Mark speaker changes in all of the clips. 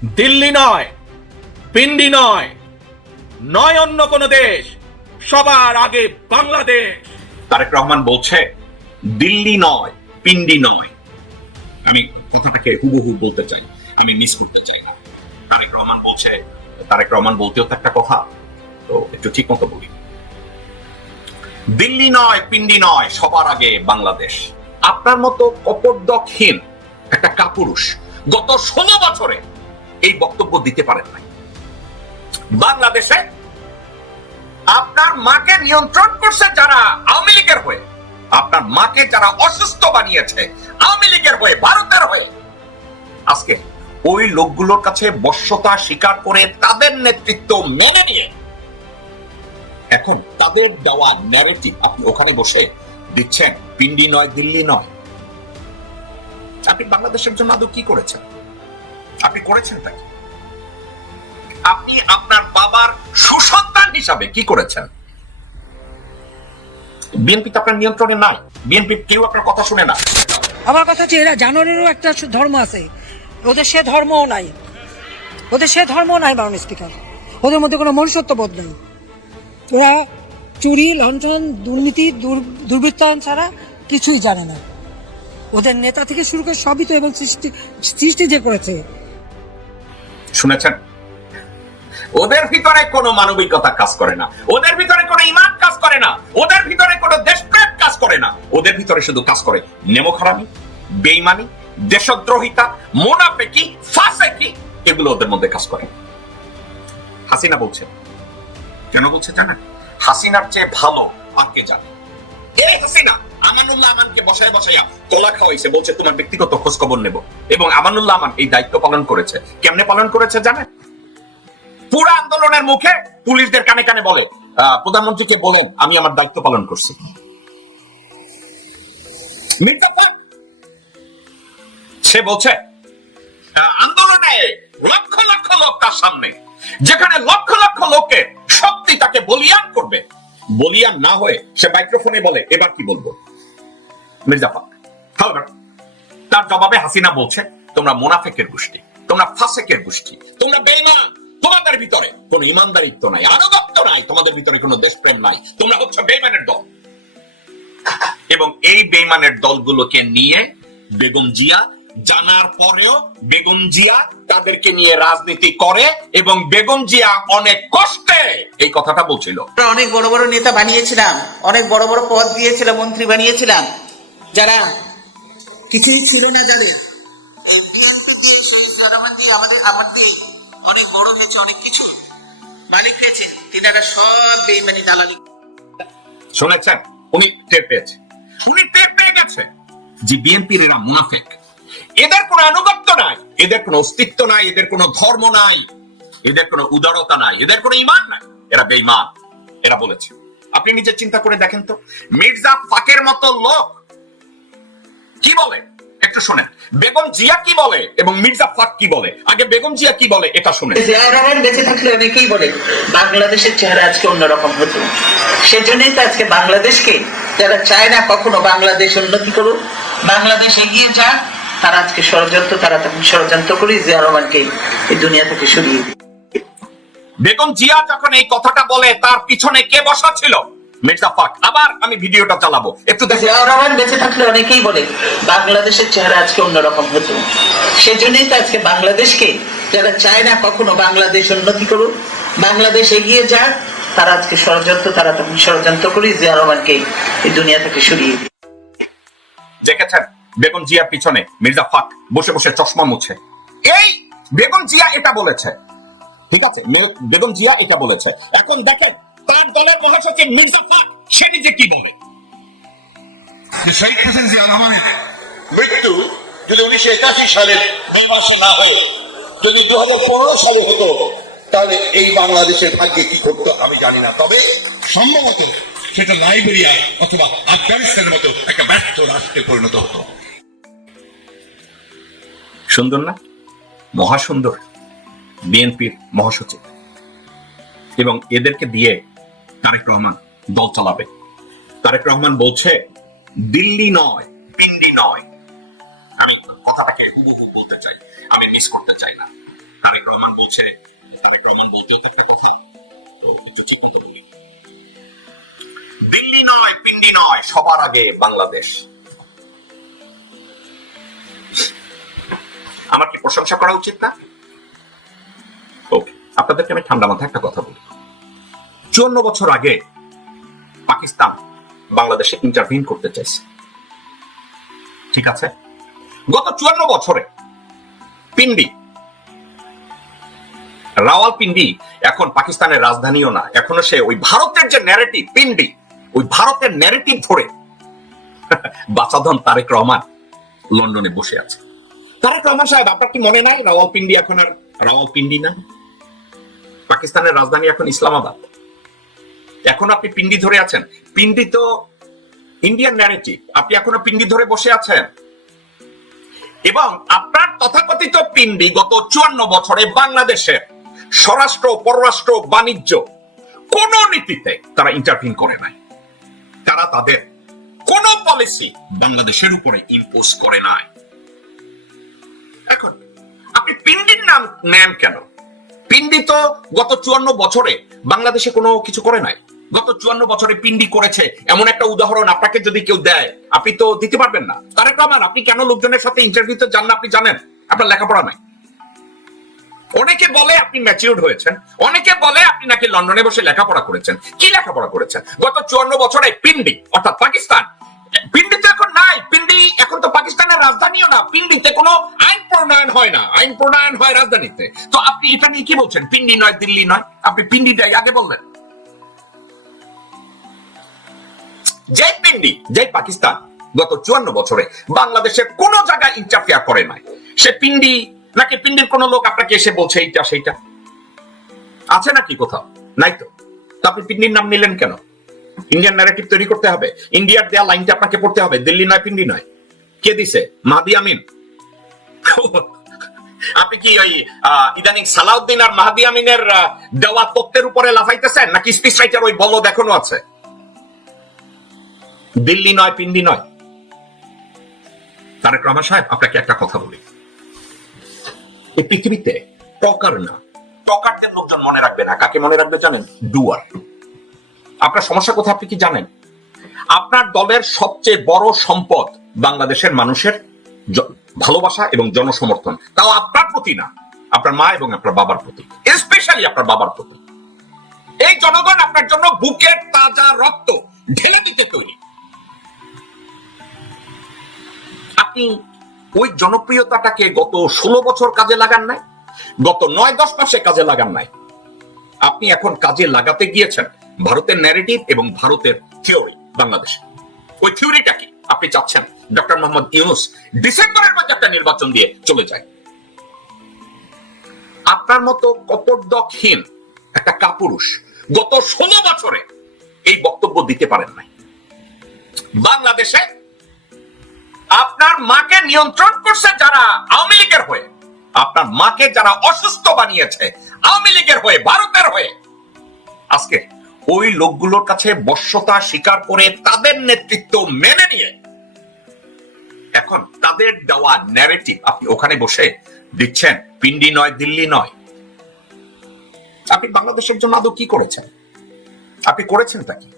Speaker 1: দিল্লি নয়, পিন্ডি নয় নয় অন্য কোনো দেশ, সবার আগে বাংলাদেশ।
Speaker 2: তারেক রহমান বলছে, দিল্লি নয়, পিন্ডি নয়। আমি কথাটাকে হুবহু বলতে চাই, আমি মিস করতে চাই না। তারেক রহমান বলছে, তারেক রহমান বলতেও তো একটা কথা, তো একটু ঠিক মতো বলি। দিল্লি নয়, পিন্ডি নয়, সবার আগে বাংলাদেশ। আপনার মতো কপর্দকহীন একটা কাপুরুষ গত ষোলো বছরে এই বক্তব্য দিতে পারেন নাই। বাংলাদেশে আপনার মাকে নিয়ন্ত্রণ করছে যারা আওয়ামী লীগের হয়ে, আপনার মাকে যারা অসুস্থ বানিয়েছে, আওয়ামী লীগের হয়ে, ভারতের হয়ে। আজকে ওই লোকগুলোর কাছে বশ্যতা স্বীকার করে তাদের নেতৃত্ব মেনে নিয়ে এখন তাদের দেওয়া ন্যারেটিভ আপনি ওখানে বসে দিচ্ছেন, পিন্ডি নয়, দিল্লি নয়। আপনি বাংলাদেশের জন্য আদৌ কি করেছেন? আপনি করেছেন তাকে আপনি আপনার বাবার সুসন্তান হিসাবে কি করেছেন? বিএনপি তো আপনার নিয়ন্ত্রণে নাই। বিএনপি কেউ আপনার কথা শুনে না।
Speaker 3: আমার কথা হচ্ছে, এরা জানোয়ারেরও একটা ধর্ম আছে। ওদের সে ধর্মও নাই। ওদের সে ধর্মও নাই বারণ স্পিকার ওদের মধ্যে কোনো মনুষ্যত্ব বোধ নেই। ওরা চুরি লঞ্চন দুর্নীতি, দুর- দুর্বৃত্তায়ন ছাড়া কিছুই জানে না। ওদের নেতা থেকে শুরু করে সবই তো এবং সৃষ্টি সৃষ্টি যে করেছে
Speaker 2: শুনেছেন? ওদের ভিতরে কোনো মানবিকতা কাজ করে না। ওদের ভিতরে কোনো ইমান কাজ করে না। ওদের ভিতরে কোনো দেশপ্রেম কাজ করে না। ওদের ভিতরে শুধু কাজ করে নেমখারামি বেইমানি, দেশদ্রোহিতা, মোনাফেকি, ফাসেকি, এগুলো ওদের মধ্যে কাজ করে। হাসিনা বলছে। কেন বলছে জানেন? হাসিনার চেয়ে ভালো আর কে জানে? এই হাসিনা আমানুল্লাহ আমানকে বসায় বসাইয়া কলা খাওয়াইছে, বলছে, তোমার ব্যক্তিগত খোঁজ খবর নেব। এবং আমানুল্লাহ আমান এই দায়িত্ব পালন করেছে। কেমনে পালন করেছে জানেন? পুরো আন্দোলনের মুখে পুলিশদের কানে কানে বলে প্রধানমন্ত্রীকে বলেন, আমি আমার দায়িত্ব পালন করছি। সে বলছে আন্দোলনে লক্ষ লক্ষ লোক তার সামনে। যেখানে লক্ষ লক্ষ লোকের শক্তি তাকে বলিয়ান করবে বলিয়ান না হয়ে সে মাইক্রোফোনে বলে, এবার কি বলব? মির্জা হালকা তার জবাবে হাসিনা বলছে, তোমরা মোনাফেকের গোষ্ঠী, তোমরা ফাসেকের গোষ্ঠী, তোমরা বেইমান তোমাদের ভিতরে কোনো ইমানদারিত্ব নাই, আনুগত্য নাই, তোমাদের ভিতরে কোনো দেশপ্রেম নাই, তোমরা হচ্ছে বেইমানের দল। এবং এই বেইমানের দলগুলোকে নিয়ে বেগম জিয়া জানার পরেও বেগম জিয়া তাদেরকে নিয়ে রাজনীতি করে এবং বেগম জিয়া অনেক কষ্টে এই কথাটা বলছিল।
Speaker 4: অনেক বড় বড় নেতা বানিয়েছিলাম অনেক বড় বড় পদ দিয়েছিলাম মন্ত্রী বানিয়েছিলাম। যারা কিছুই ছিল না যাদের। এই BNP দিয়ে, শহীদ জারামান দিয়ে, আমাদের অনেক বড় হয়েছে অনেক কিছু মালিক হয়েছে তিনারা সব বেইমানি দালালি
Speaker 2: শুনেছেন? উনি টের পেয়েছে। উনি টের পেয়ে গেছে যে বিএনপির এরা মুনাফেক। এদের কোনো আনুগত্য নাই, এদের কোনো অস্তিত্ব নাই, এদের কোনো ধর্ম নাই, এদের কোনো উদারতা নাই, এদের কোনো ইমান নাই। এরা বেঈমান, এরা বলেছে। আপনি নিজে চিন্তা করে দেখেন তো, মির্জা ফাকের মতো লোক কি বলে? একটু শোনেন। বেগম জিয়া কি বলে এবং মির্জা ফাক কি বলে? আগে বেগম জিয়া কি বলে, এটা
Speaker 4: শুনে বেঁচে থাকলে অনেকেই বলে, বাংলাদেশের চেহারা আজকে অন্যরকম হতো। সেজন্যই তো আজকে বাংলাদেশকে যারা চায় না কখনো বাংলাদেশ উন্নতি করুক, বাংলাদেশ এগিয়ে যাক তারা আজকে ষড়যন্ত্র তারা তখন ষড়যন্ত্র করে জিয়া রহমানকে এই দুনিয়া থেকে সরিয়ে দিই।
Speaker 2: বেগম জিয়া যখন এই কথাটা বলে তার পিছনে কে বসা ছিল? মির্জা ফাক আবার আমি ভিডিওটা চালাবো। একটু দেখে
Speaker 4: জিয়া রহমান বেঁচে থাকলে অনেকেই বলে বাংলাদেশের চেহারা আজকে অন্যরকম হতো। সেজন্যই তো আজকে বাংলাদেশকে যারা চায় না কখনো বাংলাদেশ উন্নতি করুক বাংলাদেশ এগিয়ে যাক তারা আজকে ষড়যন্ত্র তারা তখন ষড়যন্ত্র করে জিয়া রহমানকে এই দুনিয়া থেকে সরিয়ে দিই।
Speaker 2: দেখেছেন? বেগম জিয়ার পিছনে মির্জা ফাক বসে বসে চশমা মুছে। এই বেগম জিয়া এটা বলেছে। ঠিক আছে বেগম জিয়া এটা বলেছে। এখন দেখেন তার দলের মহাসচিব মির্জা ফাক সে নিজে কি বলে?
Speaker 5: শেখ হাসিনা জিয়া রহমানের
Speaker 6: মৃত্যু যদি উনিশশো একাশি সালের মে মাসে না হয়ে যদি দু হাজার পনেরো সালে হতো তাহলে এই বাংলাদেশের ভাগ্যে কি ঘটতো আমি জানি না। তবে
Speaker 5: সম্ভবত সেটা লাইবেরিয়া অথবা আফগানিস্তানের মতো একটা ব্যর্থ রাষ্ট্রে পরিণত হতো।
Speaker 2: সুন্দর না? মহাসুন্দর। বিএনপির মহাসচিব। এবং এদেরকে দিয়ে তারেক রহমান দল চালাবে। তারেক রহমান বলছে, দিল্লি নয়, পিন্ডি নয়। আমি কথাটাকে হুবহু বলতে চাই, আমি মিস করতে চাই না। তারেক রহমান বলছে, তারেক রহমান বলতেও তো একটা কথা, তো একটু বলি দিল্লি নয়, পিন্ডি নয়, সবার আগে বাংলাদেশ। প্রশংসা করা উচিত না। ওকে আপনাদেরকে আমি ঠান্ডা মাথায় একটা কথা বলি। চুয়ান্ন বছর আগে পাকিস্তান বাংলাদেশে ইন্টারভিন করতে চাইছে। ঠিক আছে? গত চুয়ান্ন বছরে পিন্ডি, রাওয়াল পিন্ডি এখন পাকিস্তানের রাজধানীও না। এখনও সে ওই ভারতের যে ন্যারেটিভ পিন্ডি, ওই ভারতের ন্যারেটিভ ধরে বাচাধন তারেক রহমান লন্ডনে বসে আছে। তারেক রহমান সাহেব, আপনার কি মনে নাই? রাওয়াল পিন্ডি এখন আর রাওয়াল পিন্ডি না? পাকিস্তানের রাজধানী এখন ইসলামাবাদ। এখন আপনি পিন্ডি ধরে আছেন। পিন্ডি তো ইন্ডিয়ান ন্যারেটিভ আপনি এখনও পিন্ডি ধরে বসে আছেন। এবং আপনার তথাকথিত পিন্ডি গত চুয়ান্ন বছরে বাংলাদেশের স্বরাষ্ট্র, পররাষ্ট্র, বাণিজ্য কোন নীতিতে তারা ইন্টারভিন করে নাই। তারা তাদের কোন পলিসি বাংলাদেশের উপরে ইম্পোজ করে নাই। এখন আপনি পিন্ডির নাম নেন কেন? পিন্ডি তো গত চুয়ান্ন বছরে বাংলাদেশে কোনো কিছু করে নাই। গত চুয়ান্ন বছরে পিন্ডি করেছে। এমন একটা উদাহরণ আপনাকে যদি কেউ দেয়, আপনি তো দিতে পারবেন না। তারেক রহমান, আপনি কেন লোকজনের সাথে ইন্টারভিউতে যান না আপনি জানেন? আপনার লেখাপড়া নাই। অনেকে বলে আপনি ম্যাচিউর্ড হয়েছেন। অনেকে বলে আপনি নাকি লন্ডনে বসে লেখাপড়া করেছেন। কি লেখাপড়া করেছেন? গত চুয়ান্ন বছরে পিন্ডি অর্থাৎ পাকিস্তান পিন্ডি তো এখন নাই। পিন্ডি এখন তো পাকিস্তানের রাজধানীও না পিন্ডিতে কোনো আইন প্রণয়ন হয় না, আইন প্রণয়ন হয় রাজধানীতে। তো আপনি এটা নিয়ে কি বলছেন? পিন্ডি নয়, দিল্লি নয়, আপনি পিন্ডিটাই আগে বললেন। যে পিন্ডি যে পাকিস্তান, গত চুয়ান্ন বছরে বাংলাদেশের কোন জায়গায় ইন্টারফেয়ার করে নাই। সে পিন্ডি, নাকি পিন্ডির কোন লোক আপনাকে এসে বলছে এইটা, সেইটা? আছে নাকি কোথাও? নাই তো। আপনি পিন্ডির নাম নিলেন কেন? ইন্ডিয়ান ন্যারেটিভ তৈরি করতে হবে। ইন্ডিয়ার দেয়া লাইনটা আপনাকে পড়তে হবে, দিল্লি নয়, পিন্ডি নয়। কে দিছে? মাদি আমিন। আপনি কি ওই ইদানিং সালাউদ্দিন আর মাহাদি আমিনের দেওয়া তত্ত্বের উপরে লাফাইতেছেন? নাকি স্পিচ রাইটার ওই বলদ এখনও আছে? দিল্লি নয়, পিন্ডি নয়। তারেক রহমান সাহেব, আপনাকে একটা কথা বলি। এই পৃথিবীতে টকার না, টকারদের লোকজন মনে রাখবে না। কাকে মনে রাখবে জানেন? ডুয়ার। আপনার সমস্যা কোথায় আপনি কি জানেন? আপনার দলের সবচেয়ে বড় সম্পদ বাংলাদেশের মানুষের ভালোবাসা এবং জনসমর্থন। তাও আপনার প্রতি না, আপনার মা এবং আপনার বাবার প্রতি স্পেশালি আপনার বাবার প্রতি। এই জনগণ আপনার জন্য বুকের তাজা রক্ত ঢেলে দিতে তৈরি। আপনি ওই জনপ্রিয়তাটাকে গত ষোলো বছর কাজে লাগান নাই? গত নয়, দশ মাসে কাজে লাগান নাই? আপনি এখন কাজে লাগাতে গিয়েছেন ভারতের ন্যারেটিভ এবং ভারতের থিওরি বাংলাদেশে। ওই থিওরিটা কি? আপনি চাচ্ছেন? ডক্টর মোহাম্মদ ইউনুস ডিসেম্বরের মধ্যে একটা নির্বাচন দিয়ে চলে যায়। আপনার মতো কপর্দকহীন একটা কাপুরুষ গত ষোলো বছরে এই বক্তব্য দিতে পারেন নাই। বাংলাদেশে আপনার মাকে নিয়ন্ত্রণ করছে যারা আওয়ামী লীগের হয়ে, আপনার মাকে যারা অসুস্থ বানিয়েছে আওয়ামী লীগের হয়ে, ভারতের হয়ে। আজকে ওই লোকগুলোর কাছে বশ্যতা স্বীকার করে তাদের নেতৃত্ব মেনে নিয়ে এখন তাদের দেওয়া ন্যারেটিভ আপনি ওখানে বসে দিচ্ছেন পিন্ডি নয়, দিল্লি নয়। আপনি বাংলাদেশের জন্য আদৌ কি করেছেন? আপনি করেছেন তা কি?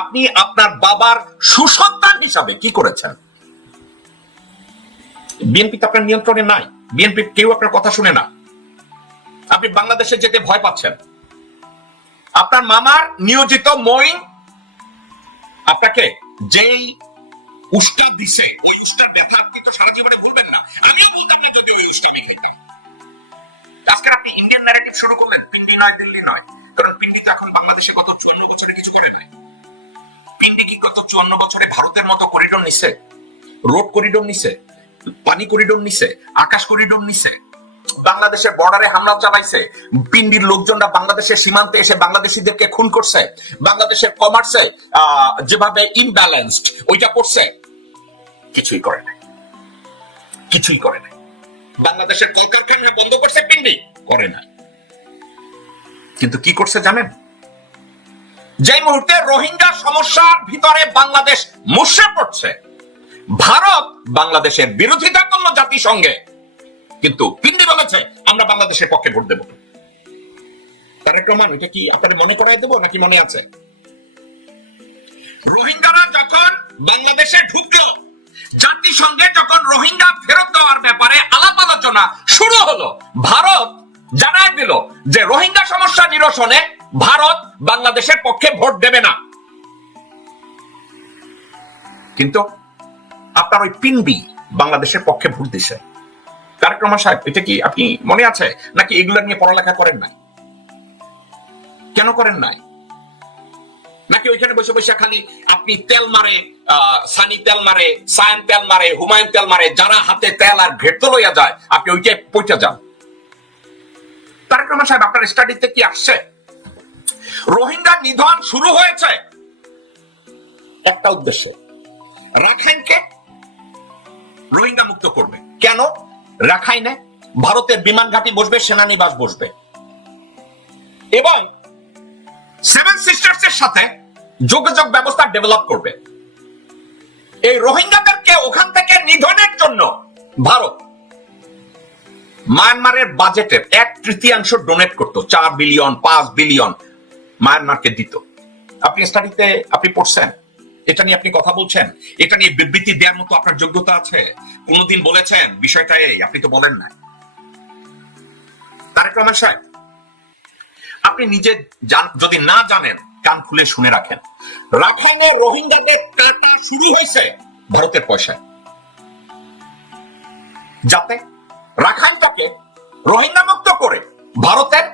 Speaker 2: আপনি আপনার বাবার সুসন্তান হিসাবে কি করেছেন? বিএনপি তো আপনার নিয়ন্ত্রণে নাই। বিএনপি কেউ আপনার কথা শুনে না। আপনি বাংলাদেশে যেতে ভয় পাচ্ছেন। আপনার মামার নিয়োজিত মই আপনাকে যেই দিছে। ওই ব্যথা সারা জীবনে ভুলবেন না। আমিও বলতাম না যদি ওই আজকে আপনি ইন্ডিয়ান ন্যারেটিভ শুরু করলেন, পিন্ডি নয়, দিল্লি নয়। কারণ পিন্ডি তো এখন বাংলাদেশে চুয়ান্ন বছরে কিছু করে নাই। পিন্ডি কি চুয়ান্ন বছরে ভারতের মতো করিডোর নিছে? রোড করিডোর নিছে? পানি করিডোর নিছে? আকাশ করিডোর নিছে? বাংলাদেশের বর্ডারে হামলা চালাইছে? পিন্ডির লোকজনরা বাংলাদেশের সীমান্তে এসে বাংলাদেশিদেরকে খুন করছে? বাংলাদেশের কমার্সে যেভাবে ইমব্যালেন্সড ওইটা করছে? কিছুই করে নাই। কিছুই করে নাই। বাংলাদেশের কলকারখানা বন্ধ করছে পিন্ডি? করে না কিন্তু কি করছে জানেন? যে মুহূর্তে রোহিঙ্গা সমস্যার ভিতরে বাংলাদেশ মুশড়ে পড়ছে, ভারত বাংলাদেশের বিরোধিতা করল জাতিসংঘে। কিন্তু পিন্ডি বলে হয়েছে আমরা বাংলাদেশের পক্ষে ভোট দেব। তারেক রহমান এটা কি আপনাদের মনে করাই দেবো নাকি মনে আছে? রোহিঙ্গারা যখন বাংলাদেশে ঢুকলো জাতিসংঘে যখন রোহিঙ্গা ফেরত দেওয়ার ব্যাপারে আলাপ আলোচনা শুরু হলো, ভারত জানায় দিল যে রোহিঙ্গা সমস্যা নিরসনে ভারত বাংলাদেশের পক্ষে ভোট দেবে না। কিন্তু আপনার ওই পিনবি বাংলাদেশের পক্ষে ভোট দিছে। তারেক সাহেব, এটা কি আপনি মনে আছে? নাকি এগুলো নিয়ে পড়ালেখা করেন নাই? কেন করেন নাই? নাকি ওইখানে বসে বসে খালি আপনি তেল মারে সানি তেল মারে, সায়ান তেল মারে, হুমায়ুন তেল মারে, যারা হাতে তেল আর ভেট লইয়া যায়, আপনি ওইটাই পৌঁছে যান। তারেক রহমান সাহেব, আপনার স্টাডিতে কি আসছে? রোহিঙ্গা নিধন শুরু হয়েছে। একটা উদ্দেশ্য। রাখাইনকে রোহিঙ্গা মুক্ত করবে। কেন? রাখাইনে ভারতের বিমান ঘাঁটি বসবে, সেনানিবাস বসবে। এবং সেভেন সিস্টার্স এর সাথে যোগাযোগ ব্যবস্থা ডেভেলপ করবে। এই রোহিঙ্গাদেরকে ওখান থেকে নিধনের জন্য ভারত মায়ানমারের বাজেটের এক তৃতীয়াংশ ডোনেট করতো, চার বিলিয়ন পাঁচ বিলিয়ন মায়ানমারকে দিত। আপনি স্টাডিতে আপনি পড়ছেন, এটা নিয়ে আপনি কথা বলছেন, এটা নিয়ে বিবৃতি দেওয়ার মতো আপনার যোগ্যতা আছে। কোনোদিন বলেছেন, বিষয়টা এই, আপনি তো বলেন না তারেক রহমান সাহেব, আপনি নিজে যদি না জানেন কান খুলে শুনে রাখেন। রাখাইনে রোহিঙ্গাদের কাটা শুরু হয়েছে ভারতের পয়সায়। যাতে রাখাইনটাকে রোহিঙ্গা মুক্ত করে ভারতের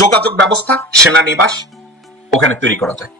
Speaker 2: যোগাযোগ ব্যবস্থা, সেনানিবাস ওখানে তৈরি করা যায়।